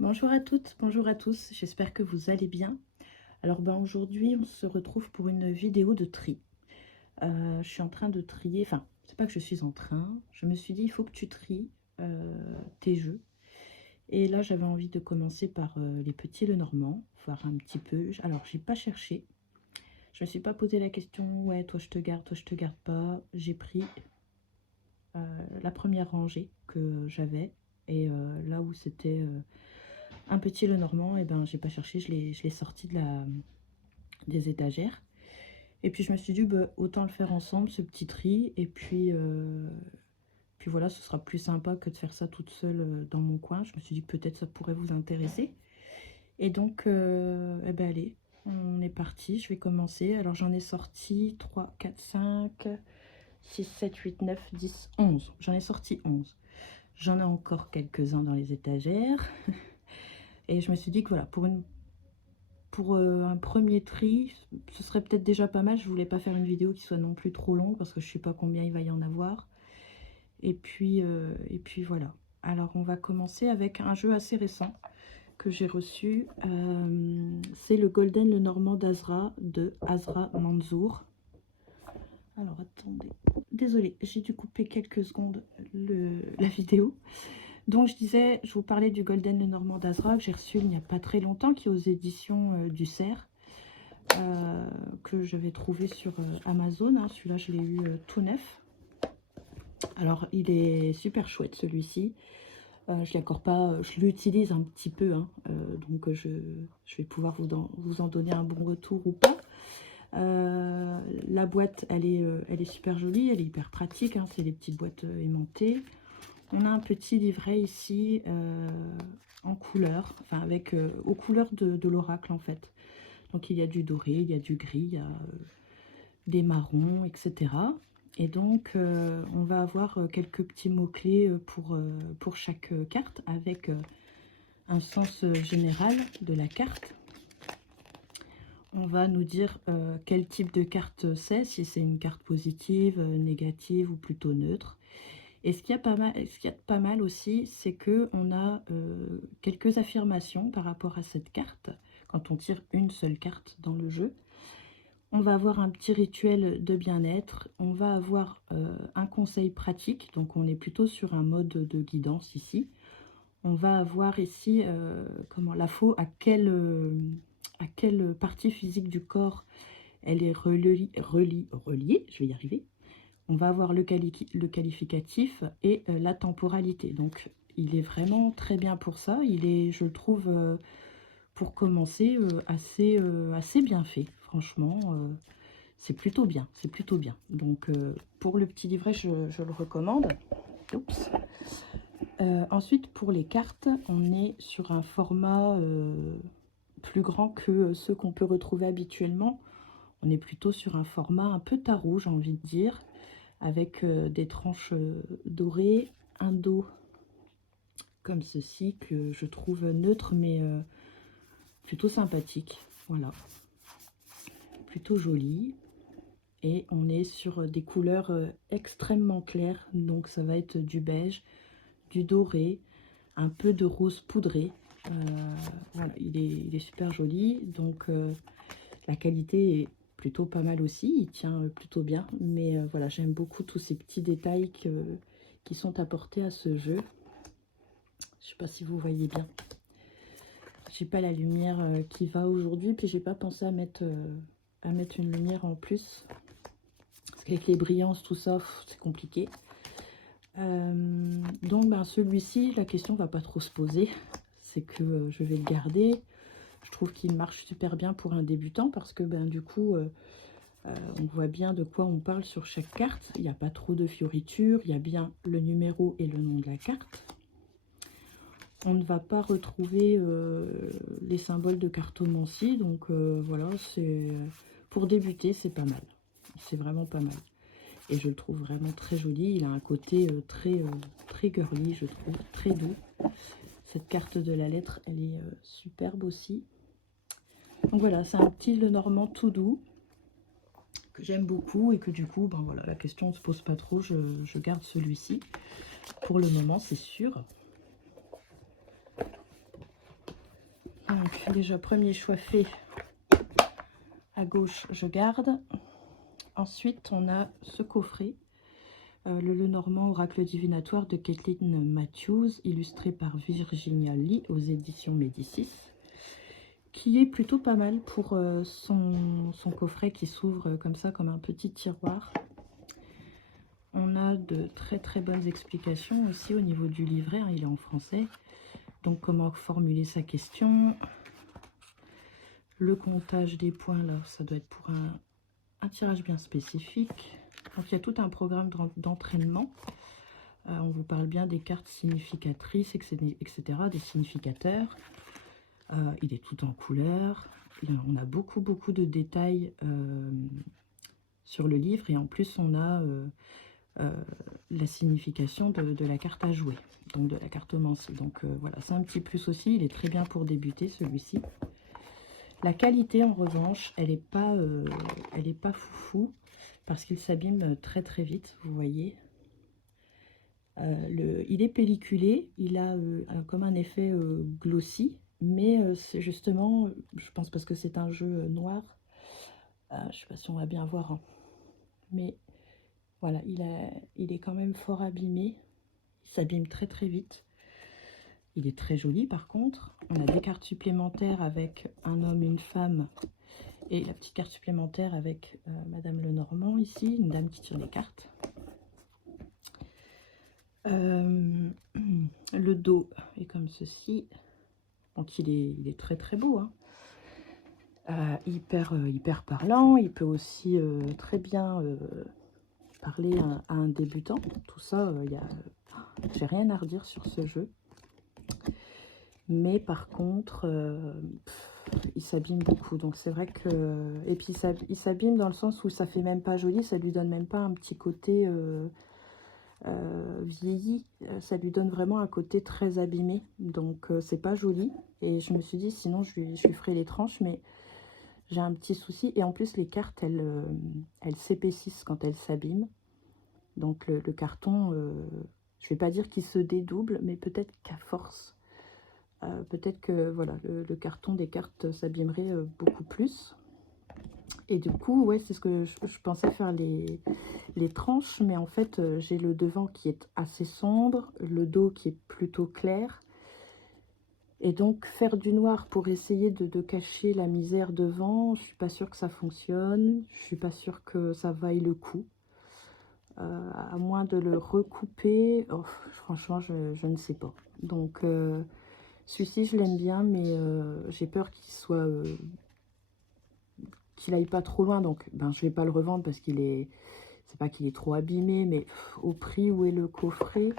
Bonjour à toutes, bonjour à tous, j'espère que vous allez bien. Alors aujourd'hui on se retrouve pour une vidéo de tri. Je suis en train de trier, enfin c'est pas que je suis en train, je me suis dit il faut que tu tries tes jeux. Et là j'avais envie de commencer par les petits Lenormand, voir un petit peu. Alors j'ai pas cherché, je me suis pas posé la question, ouais toi je te garde pas. J'ai pris la première rangée que j'avais et là où c'était... un petit Lenormand, et ben j'ai pas cherché, je l'ai sorti des étagères. Et puis je me suis dit, bah, autant le faire ensemble, ce petit tri. Et puis voilà, ce sera plus sympa que de faire ça toute seule dans mon coin. Je me suis dit que peut-être ça pourrait vous intéresser. Et donc, eh ben allez, on est parti. Je vais commencer. Alors j'en ai sorti 3, 4, 5, 6, 7, 8, 9, 10, 11. J'en ai sorti 11. J'en ai encore quelques-uns dans les étagères. Et je me suis dit que voilà, pour un premier tri, ce serait peut-être déjà pas mal. Je voulais pas faire une vidéo qui soit non plus trop longue parce que je sais pas combien il va y en avoir. Et puis voilà. Alors on va commencer avec un jeu assez récent que j'ai reçu. C'est le Golden Lenormand d'Azra de Azra Manzour. Alors attendez, désolée, j'ai dû couper quelques secondes la vidéo. Donc je disais, je vous parlais du Golden Lenormand d'Azra que j'ai reçu il n'y a pas très longtemps, qui est aux éditions du Cerf. Que j'avais trouvé sur Amazon, hein. Celui-là je l'ai eu tout neuf. Alors il est super chouette celui-ci. Je l'accorde pas, je l'utilise un petit peu, hein. Donc je vais pouvoir vous en donner un bon retour ou pas. La boîte elle est super jolie, elle est hyper pratique, hein. C'est des petites boîtes aimantées. On a un petit livret ici en couleur, enfin avec aux couleurs de l'oracle en fait. Donc il y a du doré, il y a du gris, il y a des marrons, etc. Et donc on va avoir quelques petits mots-clés pour chaque carte, avec un sens général de la carte. On va nous dire quel type de carte c'est, si c'est une carte positive, négative ou plutôt neutre. Et ce qu'il y a de pas mal aussi, c'est que on a quelques affirmations par rapport à cette carte, quand on tire une seule carte dans le jeu. On va avoir un petit rituel de bien-être, on va avoir un conseil pratique, donc on est plutôt sur un mode de guidance ici. On va avoir ici comment la faux, à quelle partie physique du corps elle est reliée, je vais y arriver. On va avoir le qualificatif et la temporalité. Donc il est vraiment très bien pour ça, il est, je le trouve, pour commencer, assez bien fait, franchement. C'est plutôt bien, c'est plutôt bien. Donc pour le petit livret, je le recommande. Oups. Ensuite, pour les cartes, on est sur un format plus grand que ceux qu'on peut retrouver habituellement. On est plutôt sur un format un peu tarot, j'ai envie de dire, avec des tranches dorées, un dos comme ceci, que je trouve neutre, mais plutôt sympathique. Voilà, plutôt joli. Et on est sur des couleurs extrêmement claires, donc ça va être du beige, du doré, un peu de rose poudré. Voilà, il est super joli, donc la qualité est plutôt pas mal aussi, il tient plutôt bien, mais voilà, j'aime beaucoup tous ces petits détails qui sont apportés à ce jeu. Je sais pas si vous voyez bien. J'ai pas la lumière qui va aujourd'hui, puis j'ai pas pensé à mettre une lumière en plus. Parce qu'avec les brillances, tout ça, c'est compliqué. Donc ben, celui-ci, la question va pas trop se poser. C'est que je vais le garder. Je trouve qu'il marche super bien pour un débutant parce que ben, du coup, on voit bien de quoi on parle sur chaque carte. Il n'y a pas trop de fioritures. Il y a bien le numéro et le nom de la carte. On ne va pas retrouver les symboles de cartomancie. Donc voilà, c'est pour débuter, c'est pas mal. C'est vraiment pas mal. Et je le trouve vraiment très joli. Il a un côté très girly, je trouve, très doux. Cette carte de la lettre, elle est superbe aussi. Donc voilà, c'est un petit Lenormand tout doux que j'aime beaucoup et que du coup, ben voilà, la question ne se pose pas trop. Je garde celui-ci pour le moment, c'est sûr. Donc déjà, premier choix fait. À gauche, je garde. Ensuite, on a ce coffret. Le Lenormand Oracle divinatoire de Kathleen Matthews, illustré par Virginia Lee aux éditions Médicis, qui est plutôt pas mal pour son coffret qui s'ouvre comme ça, comme un petit tiroir. On a de très très bonnes explications aussi au niveau du livret, hein, il est en français. Donc comment formuler sa question. Le comptage des points, là, ça doit être pour un tirage bien spécifique. Donc il y a tout un programme d'entraînement. On vous parle bien des cartes significatrices, etc., des significateurs. Il est tout en couleur. On a beaucoup de détails sur le livre. Et en plus, on a la signification de la carte à jouer. Donc de la cartomancie. Donc voilà, c'est un petit plus aussi. Il est très bien pour débuter, celui-ci. La qualité, en revanche, elle n'est pas foufou. Parce qu'il s'abîme très vite, vous voyez. Il est pelliculé, il a comme un effet glossy, mais c'est justement, je pense parce que c'est un jeu noir, je ne sais pas si on va bien voir, hein, mais voilà, il est quand même fort abîmé, il s'abîme très vite. Il est très joli par contre. On a des cartes supplémentaires avec un homme, une femme, et la petite carte supplémentaire avec Madame Lenormand ici, une dame qui tire des cartes. Le dos est comme ceci. Donc il est très beau. Hein. Hyper parlant. Il peut aussi très bien parler à un débutant. Tout ça, j'ai rien à redire sur ce jeu. Mais par contre, il s'abîme beaucoup. Donc c'est vrai que... Et puis il s'abîme dans le sens où ça fait même pas joli. Ça lui donne même pas un petit côté... vieilli, ça lui donne vraiment un côté très abîmé, donc c'est pas joli. Et je me suis dit sinon je lui ferai les tranches, mais j'ai un petit souci. Et en plus les cartes elles s'épaississent quand elles s'abîment, donc le carton, je vais pas dire qu'il se dédouble, mais peut-être qu'à force, peut-être que voilà, le carton des cartes s'abîmerait beaucoup plus. Et du coup, ouais, c'est ce que je pensais faire les tranches, mais en fait, j'ai le devant qui est assez sombre, le dos qui est plutôt clair. Et donc, faire du noir pour essayer de cacher la misère devant, je suis pas sûre que ça fonctionne, je suis pas sûre que ça vaille le coup. À moins de le recouper, oh, franchement, je ne sais pas. Donc, celui-ci, je l'aime bien, mais j'ai peur qu'il soit... qu'il aille pas trop loin, donc ben, je vais pas le revendre parce qu'il est... C'est pas qu'il est trop abîmé, mais au prix où est le coffret,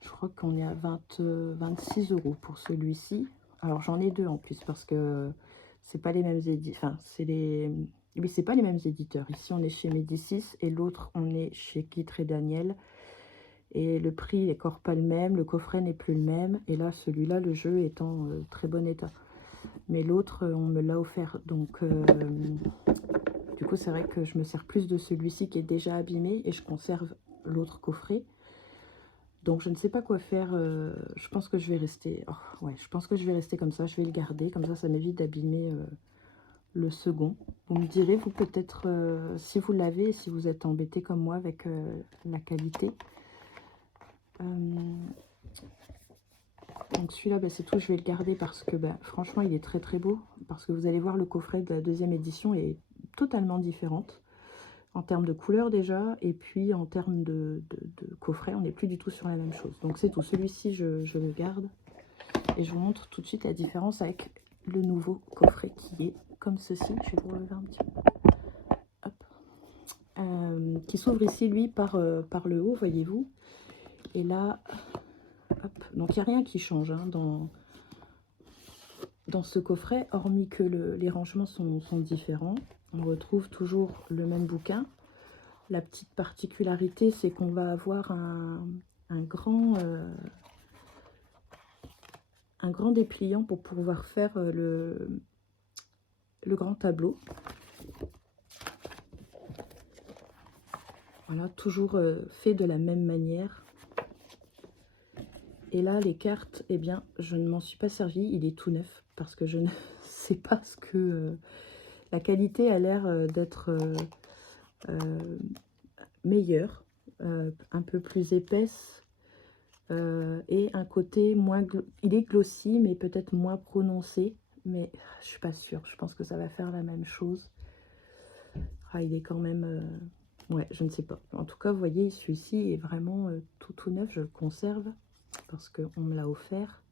je crois qu'on est à 26 € pour celui-ci. Alors j'en ai deux en plus parce que c'est pas les mêmes éditeurs. Enfin, oui, c'est pas les mêmes éditeurs. Ici on est chez Médicis et l'autre on est chez Guitry Daniel. Et le prix n'est encore pas le même, le coffret n'est plus le même. Et là, celui-là, le jeu est en très bon état. Mais l'autre, on me l'a offert. Donc, du coup, c'est vrai que je me sers plus de celui-ci qui est déjà abîmé et je conserve l'autre coffret. Donc, je ne sais pas quoi faire. Je pense que je vais rester... Oh, ouais, je pense que je vais rester comme ça. Je vais le garder. Comme ça m'évite d'abîmer le second. Vous me direz, vous, peut-être, si vous l'avez, si vous êtes embêté comme moi avec la qualité. Donc celui-là, bah, c'est tout, je vais le garder parce que bah, franchement, il est très beau. Parce que vous allez voir, le coffret de la deuxième édition est totalement différente. En termes de couleur déjà, et puis en termes de coffret, on n'est plus du tout sur la même chose. Donc c'est tout, celui-ci, je le garde. Et je vous montre tout de suite la différence avec le nouveau coffret qui est comme ceci. Je vais vous relever un petit peu. Hop. Qui s'ouvre ici, lui, par le haut, voyez-vous. Et là... Hop. Donc il n'y a rien qui change hein, dans ce coffret, hormis que les rangements sont différents. On retrouve toujours le même bouquin. La petite particularité, c'est qu'on va avoir un grand dépliant pour pouvoir faire le grand tableau. Voilà, toujours fait de la même manière. Et là, les cartes, eh bien, je ne m'en suis pas servi. Il est tout neuf parce que je ne sais pas ce que... la qualité a l'air d'être meilleure, un peu plus épaisse. Et un côté moins... Il est glossy, mais peut-être moins prononcé. Mais je suis pas sûre. Je pense que ça va faire la même chose. Ah, il est quand même... ouais, je ne sais pas. En tout cas, vous voyez, celui-ci est vraiment tout neuf. Je le conserve parce qu'on me l'a offert.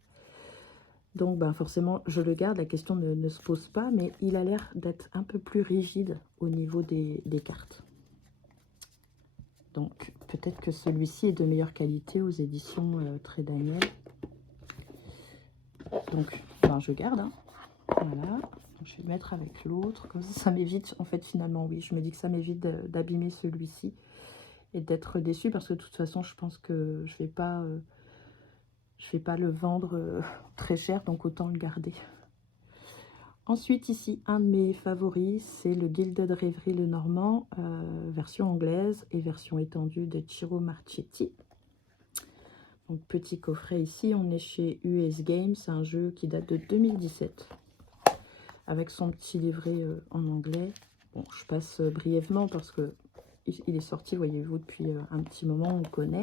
Donc, ben, forcément, je le garde. La question ne se pose pas. Mais il a l'air d'être un peu plus rigide au niveau des cartes. Donc, peut-être que celui-ci est de meilleure qualité aux éditions Trait Daniel. Donc, ben, je garde. Hein. Voilà. Je vais le mettre avec l'autre. Comme ça m'évite, en fait, finalement, oui, je me dis que ça m'évite d'abîmer celui-ci et d'être déçue parce que de toute façon, je pense que je vais pas le vendre très cher, donc autant le garder. Ensuite, ici, un de mes favoris, c'est le Gilded Reverie Le Normand, version anglaise et version étendue de Ciro Marchetti. Donc, petit coffret ici, on est chez US Games, c'est un jeu qui date de 2017, avec son petit livret en anglais. Bon, je passe brièvement parce que il est sorti, voyez-vous, depuis un petit moment, on le connaît.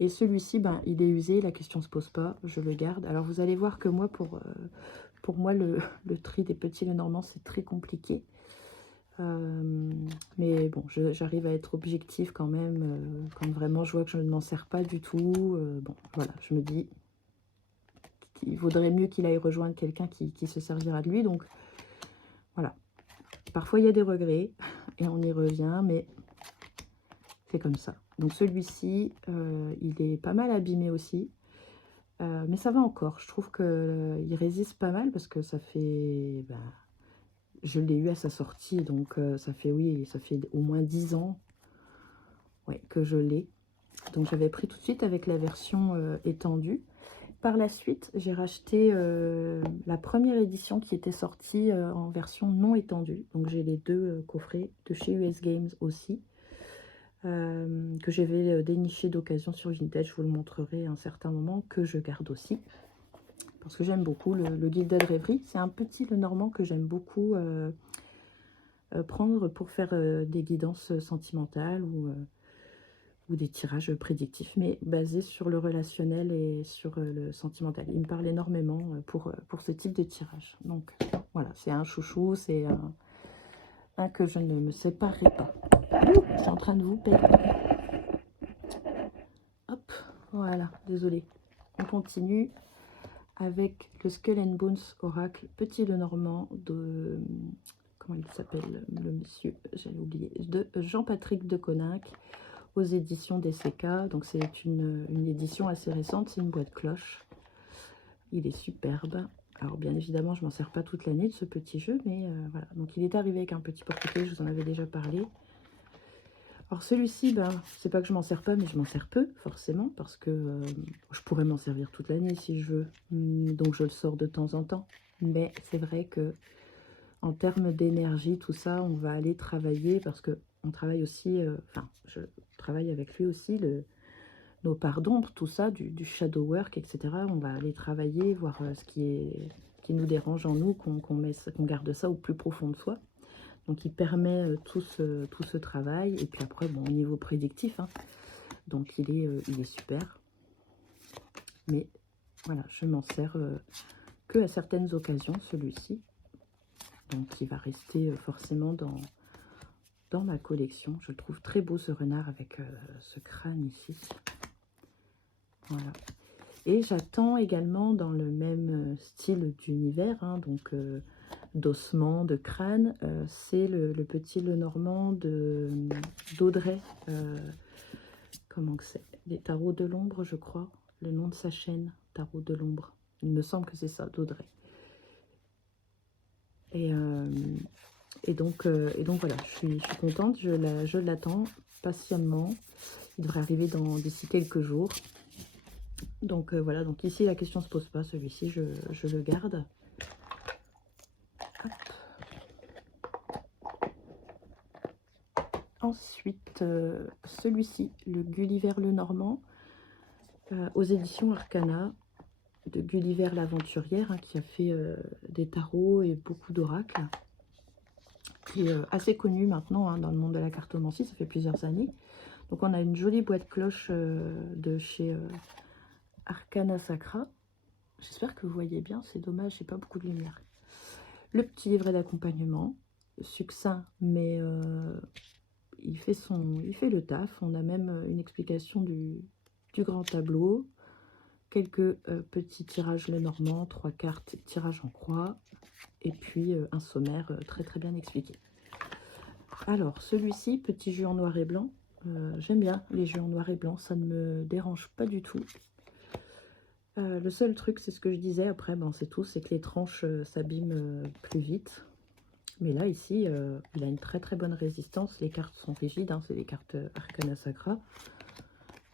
Et celui-ci, ben, il est usé, la question ne se pose pas, je le garde. Alors, vous allez voir que moi, pour moi, le tri des petits Lenormand, c'est très compliqué. Mais bon, j'arrive à être objective quand même. Quand vraiment je vois que je ne m'en sers pas du tout. Bon, voilà, je me dis qu'il vaudrait mieux qu'il aille rejoindre quelqu'un qui se servira de lui. Donc, voilà. Parfois, il y a des regrets et on y revient, mais c'est comme ça. Donc, celui-ci, il est pas mal abîmé aussi. Mais ça va encore. Je trouve qu'il résiste pas mal parce que ça fait... Ben, je l'ai eu à sa sortie, donc ça fait, oui, ça fait au moins 10 ans ouais, que je l'ai. Donc j'avais pris tout de suite avec la version étendue. Par la suite, j'ai racheté la première édition qui était sortie en version non étendue. Donc j'ai les deux coffrets de chez US Games aussi, que j'avais déniché d'occasion sur Vintage. Je vous le montrerai à un certain moment, que je garde aussi. Parce que j'aime beaucoup le Gilded Reverie. C'est un petit Lenormand que j'aime beaucoup prendre pour faire des guidances sentimentales ou des tirages prédictifs, mais basés sur le relationnel et sur le sentimental. Il me parle énormément pour ce type de tirage. Donc voilà, c'est un chouchou, c'est un que je ne me séparerai pas. Ouh, je suis en train de vous perdre. Hop, voilà, désolé. On continue avec le Skull and Bones Oracle, petit Lenormand de... Comment il s'appelle, le monsieur, j'allais oublier, de Jean-Patrick de Coninck, aux éditions DCK. Donc c'est une édition assez récente, c'est une boîte cloche. Il est superbe. Alors bien évidemment, je m'en sers pas toute l'année de ce petit jeu, mais voilà. Donc il est arrivé avec un petit porte-clés, je vous en avais déjà parlé. Alors celui-ci, ben, c'est pas que je m'en sers pas, mais je m'en sers peu, forcément, parce que je pourrais m'en servir toute l'année si je veux. Donc je le sors de temps en temps. Mais c'est vrai que en termes d'énergie, tout ça, on va aller travailler, parce que on travaille aussi, enfin, je travaille avec lui aussi, nos parts d'ombre, tout ça, du shadow work, etc. On va aller travailler, voir ce qui nous dérange en nous, qu'on garde ça au plus profond de soi. Donc, il permet tout ce travail. Et puis après, bon, au niveau prédictif, hein, donc il est super. Mais voilà, je m'en sers que à certaines occasions, celui-ci. Donc, il va rester forcément dans ma collection. Je le trouve très beau, ce renard, avec ce crâne ici. Voilà. Et j'attends également dans le même style d'univers, hein, donc d'ossement, de crâne, c'est le petit Lenormand d'Audrey. Comment que c'est? Les tarots de l'ombre, je crois. Le nom de sa chaîne, Tarot de l'ombre. Il me semble que c'est ça, d'Audrey. Et donc voilà, je suis contente, je l'attends patiemment. Il devrait arriver d'ici quelques jours. Donc voilà, donc ici la question ne se pose pas, celui-ci je le garde. Hop. Ensuite, celui-ci, le Gulliver Lenormand, aux éditions Arcana, de Gulliver l'Aventurière, hein, qui a fait des tarots et beaucoup d'oracles, qui est assez connu maintenant hein, dans le monde de la cartomancie, ça fait plusieurs années. Donc on a une jolie boîte cloche de chez Arcana Sacra. J'espère que vous voyez bien, c'est dommage, j'ai pas beaucoup de lumière. Le petit livret d'accompagnement, succinct, mais il fait le taf. On a même une explication du grand tableau, quelques petits tirages Lenormand, 3 cartes, tirage en croix, et puis un sommaire très très bien expliqué. Alors, celui-ci, petit jeu en noir et blanc. J'aime bien les jeux en noir et blanc, ça ne me dérange pas du tout. Le seul truc, c'est ce que je disais, après, ben, c'est tout, c'est que les tranches s'abîment plus vite. Mais là, ici, il a une très très bonne résistance. Les cartes sont rigides, hein, c'est des cartes Arcana Sacra.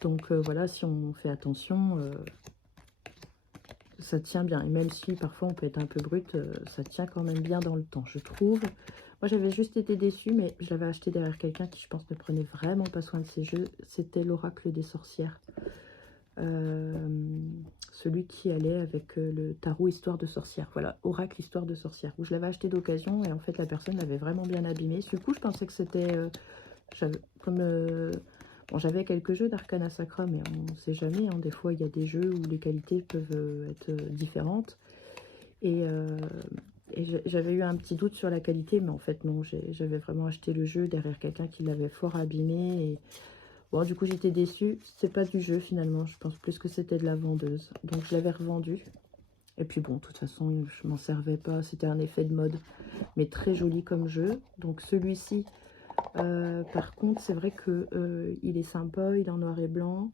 Donc voilà, si on fait attention, ça tient bien. Et même si parfois on peut être un peu brut, ça tient quand même bien dans le temps, je trouve. Moi, j'avais juste été déçue, mais je l'avais acheté derrière quelqu'un qui, je pense, ne prenait vraiment pas soin de ses jeux. C'était l'Oracle des Sorcières. Celui qui allait avec le tarot Histoire de Sorcière. Voilà, Oracle Histoire de Sorcière. Où je l'avais acheté d'occasion et en fait, la personne l'avait vraiment bien abîmé. Du coup, je pensais que c'était... bon, j'avais quelques jeux d'Arcana Sacra, mais on ne sait jamais. Hein, des fois, il y a des jeux où les qualités peuvent être différentes. Et j'avais eu un petit doute sur la qualité, mais en fait, non. J'avais vraiment acheté le jeu derrière quelqu'un qui l'avait fort abîmé. Et bon, du coup, j'étais déçue. C'est pas du jeu, finalement. Je pense plus que c'était de la vendeuse. Donc, je l'avais revendu. Et puis, bon, de toute façon, je m'en servais pas. C'était un effet de mode. Mais très joli comme jeu. Donc, celui-ci... par contre, c'est vrai que il est sympa, il est en noir et blanc,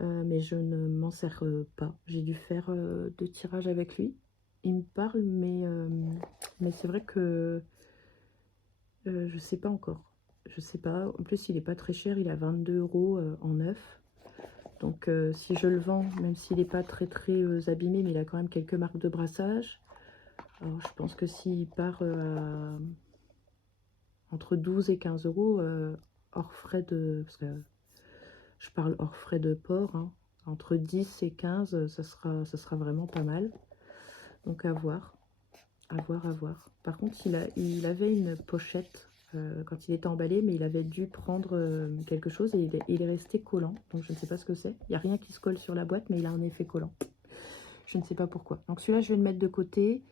mais je ne m'en sers pas. J'ai dû faire 2 tirages avec lui. Il me parle, mais c'est vrai que je sais pas encore. Je sais pas. En plus, il est pas très cher, il a 22 € en neuf. Donc, si je le vends, même s'il n'est pas très très abîmé, mais il a quand même quelques marques de brassage. Alors, je pense que s'il part entre 12 et 15 € hors frais de... Parce que je parle hors frais de port, hein, entre 10 et 15, ça sera vraiment pas mal. Donc à voir, à voir, à voir. Par contre, il avait une pochette quand il était emballé, mais il avait dû prendre quelque chose et il est resté collant. Donc je ne sais pas ce que c'est. Il n'y a rien qui se colle sur la boîte, mais il a un effet collant. Je ne sais pas pourquoi. Donc celui-là, je vais le mettre de côté.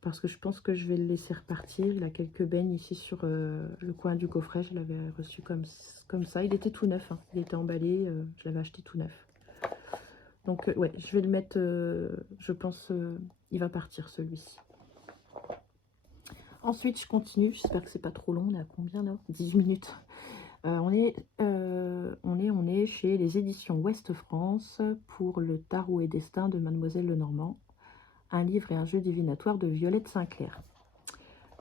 Parce que je pense que je vais le laisser repartir. Il a quelques beignes ici sur le coin du coffret. Je l'avais reçu comme ça. Il était tout neuf. Hein. Il était emballé. Je l'avais acheté tout neuf. Donc, ouais, je vais le mettre... je pense il va partir celui-ci. Ensuite, je continue. J'espère que c'est pas trop long. On est à combien là? 10 minutes. On est chez les éditions Ouest France pour le Tarot et Destin de Mademoiselle Lenormand. Un livre et un jeu divinatoire de Violette Sinclair.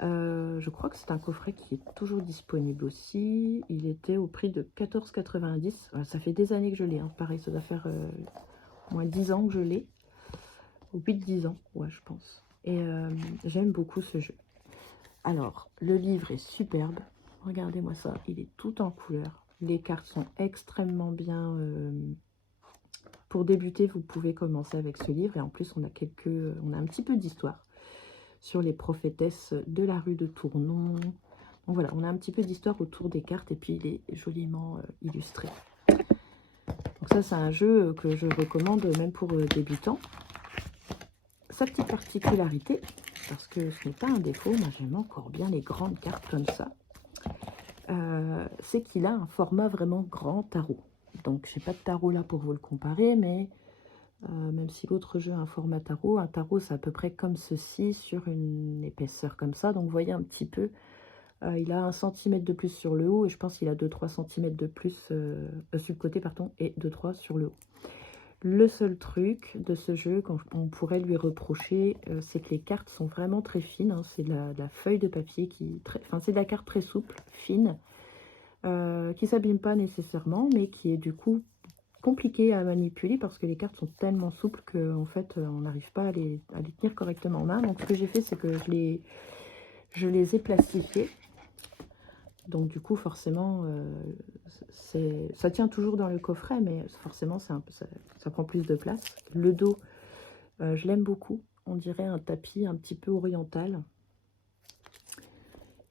Je crois que c'est un coffret qui est toujours disponible aussi. Il était au prix de 14,90 €. Ça fait des années que je l'ai. Hein. Pareil, ça doit faire moins 10 ans que je l'ai. Ou 8-10 ans, ouais, je pense. Et j'aime beaucoup ce jeu. Alors, le livre est superbe. Regardez-moi ça. Il est tout en couleur. Les cartes sont extrêmement bien... Pour débuter, vous pouvez commencer avec ce livre. Et en plus, on a un petit peu d'histoire sur les prophétesses de la rue de Tournon. Donc voilà, on a un petit peu d'histoire autour des cartes et puis il est joliment illustré. Donc ça, c'est un jeu que je recommande même pour débutants. Sa petite particularité, parce que ce n'est pas un défaut, moi j'aime encore bien les grandes cartes comme ça, c'est qu'il a un format vraiment grand tarot. Donc j'ai pas de tarot là pour vous le comparer, mais même si l'autre jeu a un format tarot, un tarot c'est à peu près comme ceci sur une épaisseur comme ça. Donc vous voyez un petit peu, il a 1 cm de plus sur le haut et je pense qu'il a 2-3 cm de plus sur le côté, pardon, et 2-3 sur le haut. Le seul truc de ce jeu qu'on pourrait lui reprocher, c'est que les cartes sont vraiment très fines. Hein. C'est de la feuille de papier c'est de la carte très souple, fine, qui s'abîme pas nécessairement, mais qui est du coup compliqué à manipuler parce que les cartes sont tellement souples qu'en fait on n'arrive pas à les tenir correctement en main. Donc ce que j'ai fait, c'est que je les ai plastifiées. Donc du coup, forcément, ça tient toujours dans le coffret, mais forcément, ça prend plus de place. Le dos, je l'aime beaucoup. On dirait un tapis un petit peu oriental.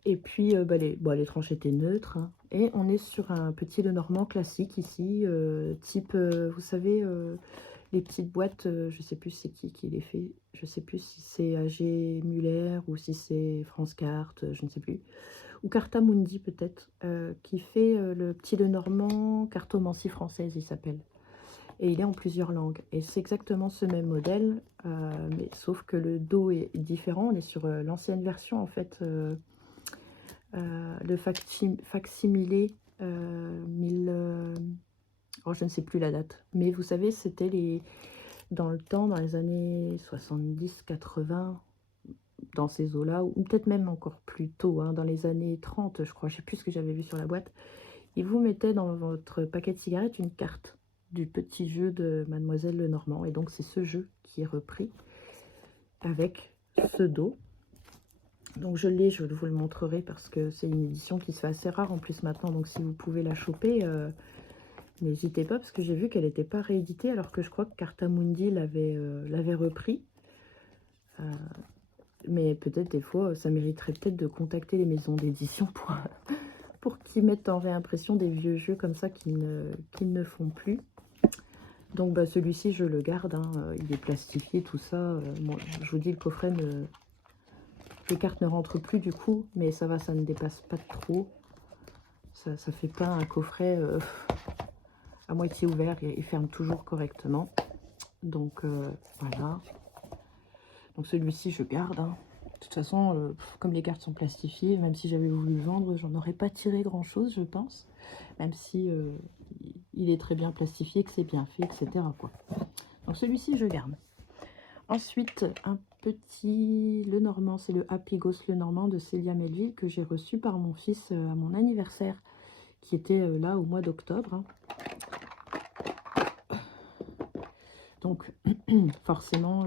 Et puis, bah, les tranches étaient neutres, hein. Et on est sur un petit Lenormand classique ici, type, vous savez, les petites boîtes, je sais plus c'est qui les fait. Je sais plus si c'est AG Muller ou si c'est France Carte, je ne sais plus. Ou Cartamundi peut-être, qui fait le petit Lenormand cartomancie française, il s'appelle. Et il est en plusieurs langues. Et c'est exactement ce même modèle, mais sauf que le dos est différent. On est sur l'ancienne version en fait. Le facsimilé 1000, oh, je ne sais plus la date, mais vous savez, c'était dans le temps, dans les années 70-80, dans ces eaux-là, ou peut-être même encore plus tôt, hein, dans les années 30, je crois, je ne sais plus ce que j'avais vu sur la boîte. Ils vous mettaient dans votre paquet de cigarettes une carte du petit jeu de Mademoiselle Lenormand, et donc c'est ce jeu qui est repris avec ce dos. Donc je l'ai, je vous le montrerai parce que c'est une édition qui se fait assez rare en plus maintenant. Donc si vous pouvez la choper, n'hésitez pas parce que j'ai vu qu'elle n'était pas rééditée alors que je crois que Cartamundi l'avait repris. Mais peut-être des fois, ça mériterait peut-être de contacter les maisons d'édition pour qu'ils mettent en réimpression des vieux jeux comme ça qu'ils ne font plus. Donc bah, celui-ci, je le garde, hein, il est plastifié, tout ça. Bon, je vous dis, le coffret les cartes ne rentrent plus du coup, mais ça va, ça ne dépasse pas trop. Ça fait pas un coffret à moitié ouvert, il ferme toujours correctement. Donc voilà. Donc celui-ci, je garde, hein. De toute façon, comme les cartes sont plastifiées, même si j'avais voulu le vendre, j'en aurais pas tiré grand-chose, je pense. Même si il est très bien plastifié, que c'est bien fait, etc., quoi. Donc celui-ci, je garde. Ensuite, un petit Lenormand, c'est le Happy Ghost Lenormand de Célia Melville que j'ai reçu par mon fils à mon anniversaire, qui était là au mois d'octobre, hein. Donc, forcément,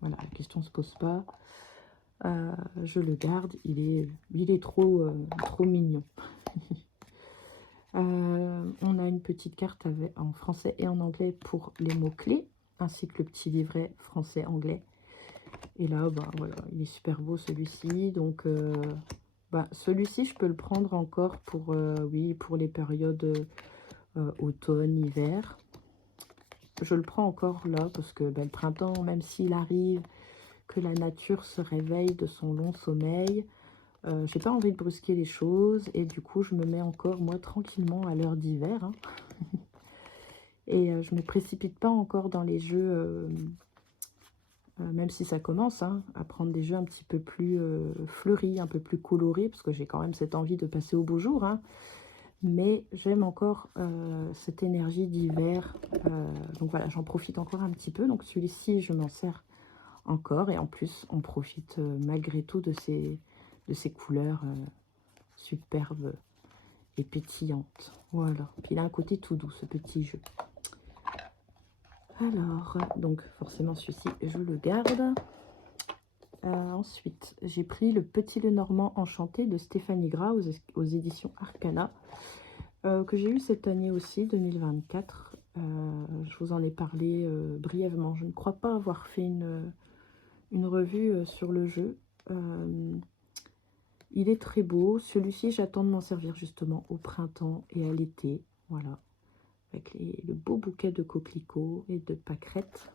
voilà, la question ne se pose pas. Je le garde, il est trop mignon. On a une petite carte en français et en anglais pour les mots-clés, ainsi que le petit livret français-anglais. Et là, bah, voilà, il est super beau celui-ci. Donc, bah, celui-ci, je peux le prendre encore pour, oui, pour les périodes automne, hiver. Je le prends encore là parce que bah, le printemps, même s'il arrive, que la nature se réveille de son long sommeil, j'ai pas envie de brusquer les choses et du coup je me mets encore moi tranquillement à l'heure d'hiver, hein. Et je me précipite pas encore dans les jeux, même si ça commence, hein, à prendre des jeux un petit peu plus fleuris, un peu plus colorés, parce que j'ai quand même cette envie de passer au beau jour, hein. Mais j'aime encore cette énergie d'hiver, donc voilà, j'en profite encore un petit peu. Donc celui-ci, je m'en sers encore, et en plus, on profite malgré tout de ces couleurs superbes et pétillantes. Voilà, puis il a un côté tout doux, ce petit jeu. Alors, donc forcément, celui-ci, je le garde. Ensuite, j'ai pris le Petit Lenormand Enchanté de Stéphanie Gras aux éditions Arcana, que j'ai eu cette année aussi, 2024. Je vous en ai parlé brièvement. Je ne crois pas avoir fait une revue sur le jeu. Il est très beau. Celui-ci, j'attends de m'en servir justement au printemps et à l'été. Voilà, avec le beau bouquet de coquelicots et de pâquerettes.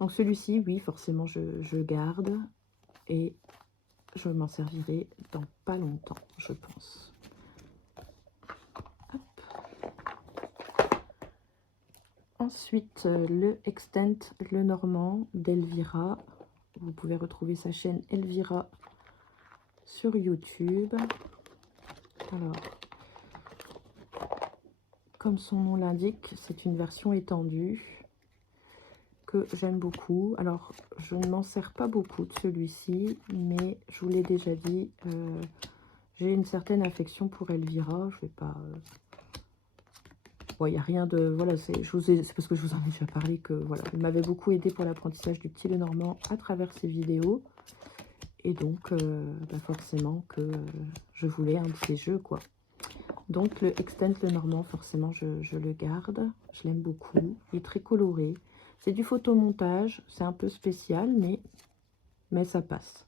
Donc celui-ci, oui, forcément, je garde et je m'en servirai dans pas longtemps, je pense. Hop. Ensuite, le Extent Lenormand d'Elvira. Vous pouvez retrouver sa chaîne Elvira sur YouTube. Alors, comme son nom l'indique, c'est une version étendue que j'aime beaucoup. Alors, je ne m'en sers pas beaucoup de celui-ci, mais je vous l'ai déjà dit, j'ai une certaine affection pour Elvira. Je vais pas... Bon, il n'y a rien de... Voilà, c'est parce que je vous en ai déjà parlé que, voilà, il m'avait beaucoup aidé pour l'apprentissage du petit Lenormand à travers ses vidéos. Et donc, bah forcément que je voulais un de ces jeux, quoi. Donc, le Extent le Normand, forcément, je le garde. Je l'aime beaucoup. Il est très coloré. C'est du photomontage. C'est un peu spécial, mais ça passe.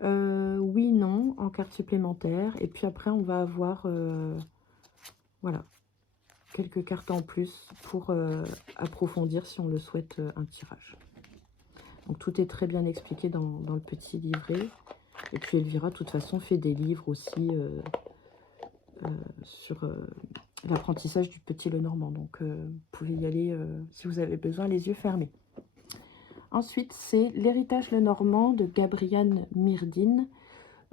Oui, non, en carte supplémentaire. Et puis après, on va avoir, voilà, quelques cartes en plus pour approfondir, si on le souhaite, un tirage. Donc, tout est très bien expliqué dans le petit livret. Et puis, Elvira, de toute façon, fait des livres aussi sur l'apprentissage du petit Lenormand. Donc, vous pouvez y aller si vous avez besoin, les yeux fermés. Ensuite, c'est L'héritage Lenormand de Gabriane Myrdine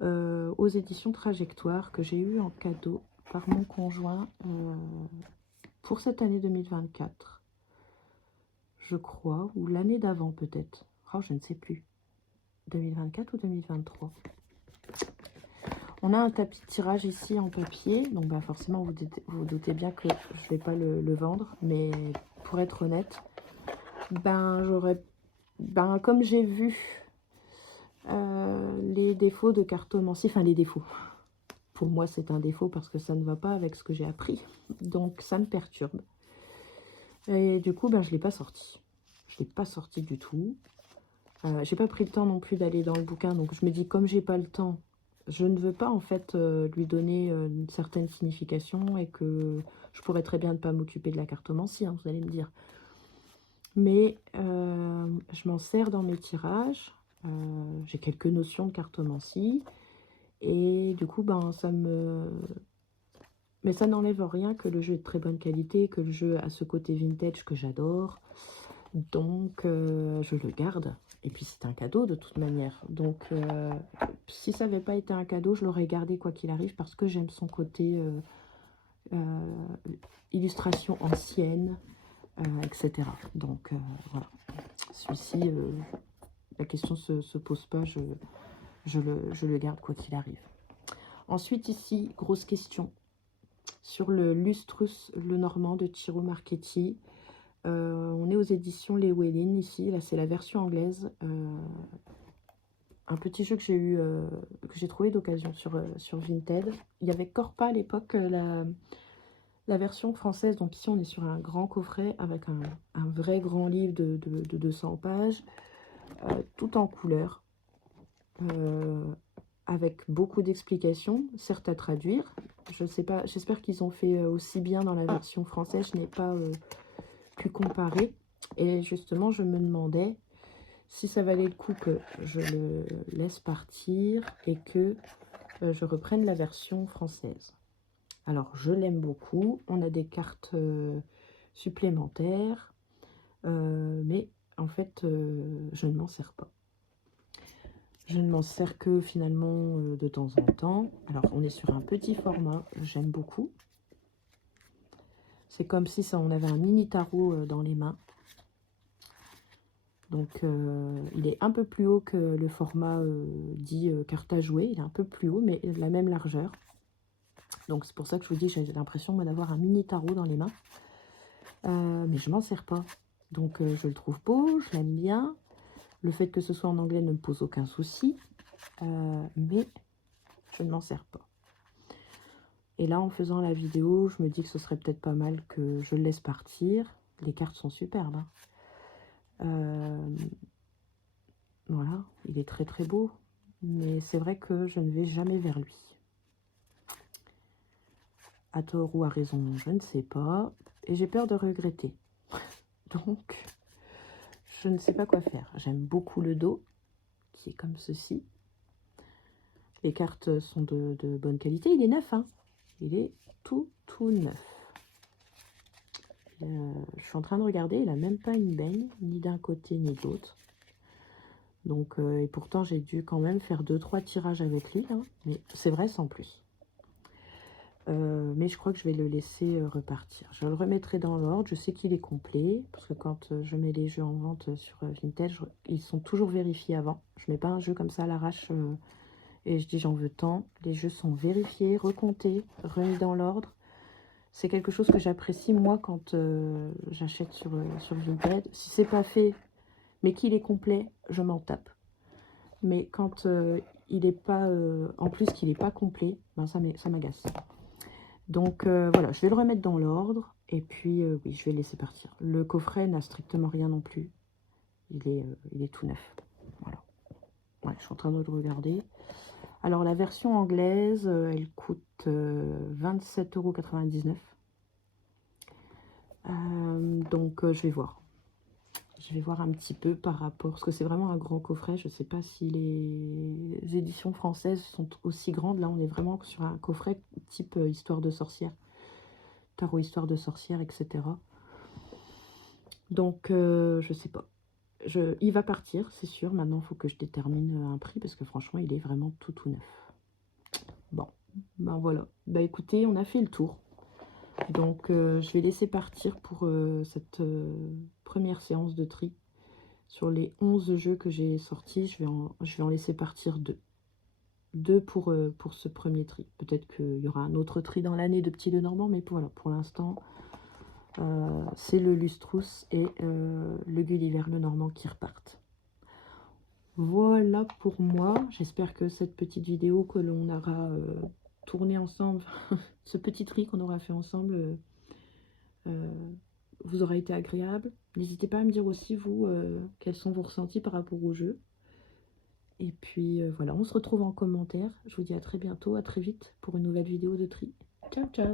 aux éditions Trajectoire, que j'ai eu en cadeau par mon conjoint pour cette année 2024, je crois, ou l'année d'avant peut-être. Oh, je ne sais plus. 2024 ou 2023. On a un tapis de tirage ici en papier, donc bah forcément vous doutez bien que je ne vais pas le vendre, mais pour être honnête, comme j'ai vu les défauts de cartomancie, enfin les défauts, pour moi c'est un défaut parce que ça ne va pas avec ce que j'ai appris, donc ça me perturbe. Et du coup, je ne l'ai pas sorti. Je ne l'ai pas sorti du tout. J'ai pas pris le temps non plus d'aller dans le bouquin, donc je me dis, comme j'ai pas le temps, je ne veux pas en fait lui donner une certaine signification et que je pourrais très bien ne pas m'occuper de la cartomancie, hein, vous allez me dire. Mais je m'en sers dans mes tirages. J'ai quelques notions de cartomancie et du coup, ça me... Mais ça n'enlève rien que le jeu est de très bonne qualité, que le jeu a ce côté vintage que j'adore. Donc, je le garde. Et puis, c'est un cadeau de toute manière. Donc, si ça n'avait pas été un cadeau, je l'aurais gardé quoi qu'il arrive parce que j'aime son côté illustration ancienne, etc. Donc, voilà. Celui-ci, la question ne se pose pas. Je le garde quoi qu'il arrive. Ensuite, ici, grosse question sur le Lustrus Lenormand de Ciro Marchetti. On est aux éditions Llewellyn ici, là c'est la version anglaise. Un petit jeu que j'ai trouvé d'occasion sur Vinted. Il y avait Corpa à l'époque, la version française. Donc ici on est sur un grand coffret avec un vrai grand livre de 200 pages, tout en couleur, avec beaucoup d'explications, certes à traduire. Je sais pas, j'espère qu'ils ont fait aussi bien dans la version française. Je n'ai pas pu comparer. Et justement, je me demandais si ça valait le coup que je le laisse partir et que je reprenne la version française. Alors, je l'aime beaucoup. On a des cartes supplémentaires, mais en fait, je ne m'en sers pas. Je ne m'en sers que finalement de temps en temps. Alors, on est sur un petit format, j'aime beaucoup. C'est comme si on avait un mini tarot dans les mains. Donc, il est un peu plus haut que le format dit carte à jouer. Il est un peu plus haut, mais de la même largeur. Donc, c'est pour ça que je vous dis, j'ai l'impression d'avoir un mini tarot dans les mains. Mais je m'en sers pas. Donc, je le trouve beau, je l'aime bien. Le fait que ce soit en anglais ne me pose aucun souci. Mais je ne m'en sers pas. Et là, en faisant la vidéo, je me dis que ce serait peut-être pas mal que je le laisse partir. Les cartes sont superbes, hein. Voilà, il est très très beau, mais c'est vrai que je ne vais jamais vers lui. À tort ou à raison, je ne sais pas, et j'ai peur de regretter. Donc, je ne sais pas quoi faire. J'aime beaucoup le dos, qui est comme ceci. Les cartes sont de bonne qualité. Il est neuf, hein. Il est tout neuf. Je suis en train de regarder, il n'a même pas une baigne, ni d'un côté ni de l'autre. Donc, et pourtant, j'ai dû quand même faire 2-3 tirages avec lui, hein, mais c'est vrai sans plus. Mais je crois que je vais le laisser repartir. Je le remettrai dans l'ordre. Je sais qu'il est complet, parce que quand je mets les jeux en vente sur Vintage, ils sont toujours vérifiés avant. Je ne mets pas un jeu comme ça à l'arrache et je dis j'en veux tant. Les jeux sont vérifiés, recomptés, remis dans l'ordre. C'est quelque chose que j'apprécie, moi, quand j'achète sur Vinted. Si c'est pas fait, mais qu'il est complet, je m'en tape. mais quand il n'est pas, en plus qu'il n'est pas complet, ben ça m'agace. Donc voilà, je vais le remettre dans l'ordre, et puis oui, je vais laisser partir. Le coffret n'a strictement rien non plus, il est tout neuf. Voilà, ouais, je suis en train de le regarder. Alors la version anglaise, elle coûte 27,99 €. Donc je vais voir. Je vais voir un petit peu par rapport, parce que c'est vraiment un grand coffret. Je ne sais pas si les éditions françaises sont aussi grandes. Là, on est vraiment sur un coffret type histoire de sorcière, tarot histoire de sorcière, etc. Donc, je sais pas. Il va partir, c'est sûr. Maintenant, il faut que je détermine un prix, parce que franchement, il est vraiment tout neuf. Bon, ben voilà. Bah écoutez, on a fait le tour. Donc, je vais laisser partir pour cette première séance de tri. Sur les 11 jeux que j'ai sortis, je vais en laisser partir 2. 2 pour ce premier tri. Peut-être qu'il y aura un autre tri dans l'année de Petit Lenormand, mais voilà, pour l'instant, c'est le Lustrous et le Gulliver Lenormand qui repartent. Voilà pour moi. J'espère que cette petite vidéo que l'on aura tournée ensemble, ce petit tri qu'on aura fait ensemble, vous aura été agréable. N'hésitez pas à me dire aussi, vous, quels sont vos ressentis par rapport au jeu. Et puis voilà, on se retrouve en commentaire. Je vous dis à très bientôt, à très vite pour une nouvelle vidéo de tri. Ciao, ciao!